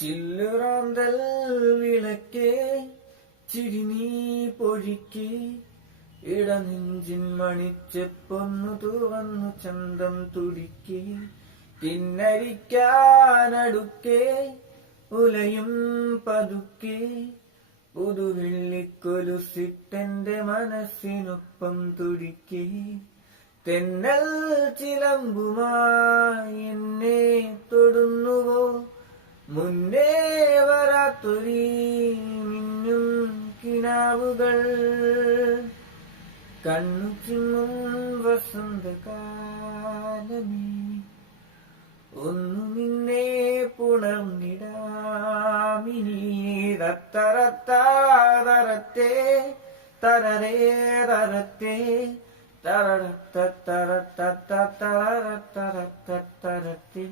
ചില്ലുറാന്തൽ വിളക്കേ ചിരിനീ പൊഴിക്കേ ഇടനെഞ്ചിൻ മണിച്ചെപ്പൊന്നു തുറന്നു ചന്തം തുടിക്കേ കിന്നരിക്കാനടുക്കേ ഉലയും പതുക്കേ പുതുവെള്ളിക്കൊലുസിട്ടെന്റെ മനസ്സിനൊപ്പം തുടിക്കേ തെന്നൽ ചിലമ്പുമായി എന്നെ തൊടുന്നുവോ മുന്നേ വരാത്തൊരീ മിന്നും കിനാവുകൾ കണ്ണു ചിമ്മും വസന്തകാലമേ ഒന്നു നിന്നെ പുണർന്നിടാമിനി തരത്തേ തരരേ തരത്തേ തരത്തരത്തരത്തരത്തരത്തരത്തരത്തേ